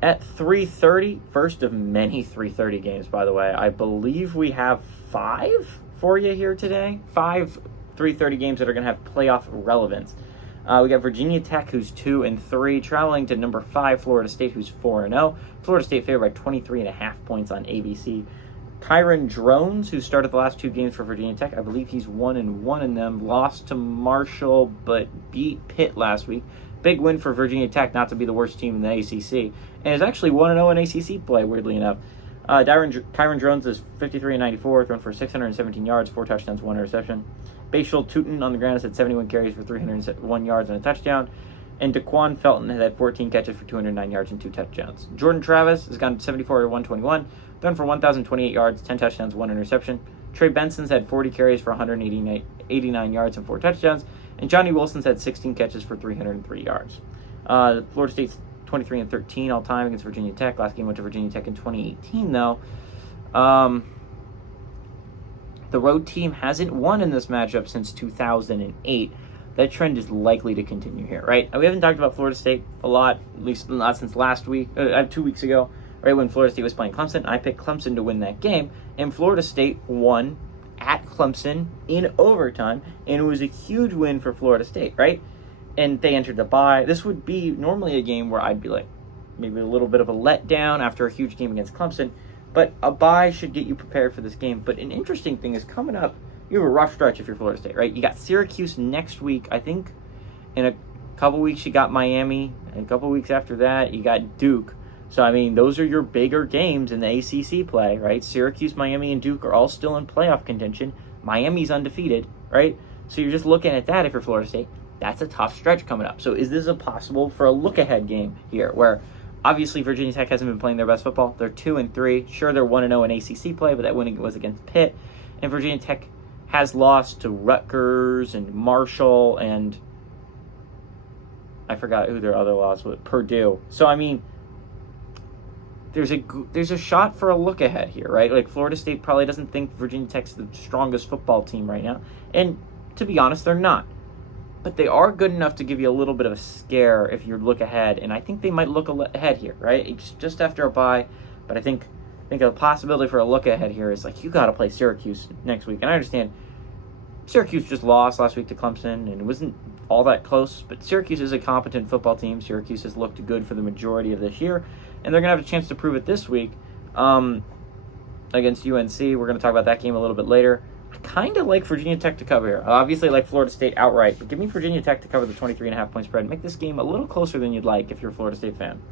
At 3:30, first of many 3:30 games, by the way. I believe we have 5 for you here today. 5 3:30 games that are going to have playoff relevance. We got Virginia Tech, who's 2-3, traveling to number 5 Florida State, who's 4-0. Florida State favored by 23.5 points on ABC. Kyron Drones, who started the last 2 games for Virginia Tech, I believe he's 1-1 in them. Lost to Marshall, but beat Pitt last week. Big win for Virginia Tech, not to be the worst team in the ACC, and is actually 1-0 in ACC play, weirdly enough. Kyron Drones is 53-94, thrown for 617 yards, 4 touchdowns, 1 interception. Bashal Tutin on the ground has had 71 carries for 301 yards and a touchdown. And Daquan Felton has had 14 catches for 209 yards and 2 touchdowns. Jordan Travis has gone 74-121, thrown for 1,028 yards, 10 touchdowns, 1 interception. Trey Benson's had 40 carries for 189 yards and 4 touchdowns. And Johnny Wilson's had 16 catches for 303 yards. Florida State's 23-13 all time against Virginia Tech. Last game went to Virginia Tech in 2018, though. The road team hasn't won in this matchup since 2008. That trend is likely to continue here, right? We haven't talked about Florida State a lot, at least not since last week, 2 weeks ago, right, when Florida State was playing Clemson. I picked Clemson to win that game, and Florida State won at Clemson in overtime, and it was a huge win for Florida State, right? And they entered the bye. This would be normally a game where I'd be like, maybe a little bit of a letdown after a huge game against Clemson, but a bye should get you prepared for this game. But an interesting thing is coming up, you have a rough stretch if you're Florida State, right? You got Syracuse next week. I think in a couple weeks you got Miami, and a couple weeks after that you got Duke. So, I mean, those are your bigger games in the ACC play, right? Syracuse, Miami, and Duke are all still in playoff contention. Miami's undefeated, right? So you're just looking at that if you're Florida State. That's a tough stretch coming up. So is this a possible for a look-ahead game here where obviously Virginia Tech hasn't been playing their best football? They're 2-3. Sure, they're 1-0 in ACC play, but that win was against Pitt. And Virginia Tech has lost to Rutgers and Marshall and I forgot who their other loss was, Purdue. So, I mean, there's a shot for a look ahead here, right? Like, Florida State probably doesn't think Virginia Tech's the strongest football team right now. And to be honest, they're not. But they are good enough to give you a little bit of a scare if you look ahead. And I think they might look ahead here, right? It's just after a bye. But I think a possibility for a look ahead here is like you got to play Syracuse next week. And I understand Syracuse just lost last week to Clemson, and it wasn't all that close. But Syracuse is a competent football team. Syracuse has looked good for the majority of this year. And they're going to have a chance to prove it this week against UNC. We're going to talk about that game a little bit later. I kind of like Virginia Tech to cover here. Obviously, I like Florida State outright, but give me Virginia Tech to cover the 23.5 point spread. Make this game a little closer than you'd like if you're a Florida State fan.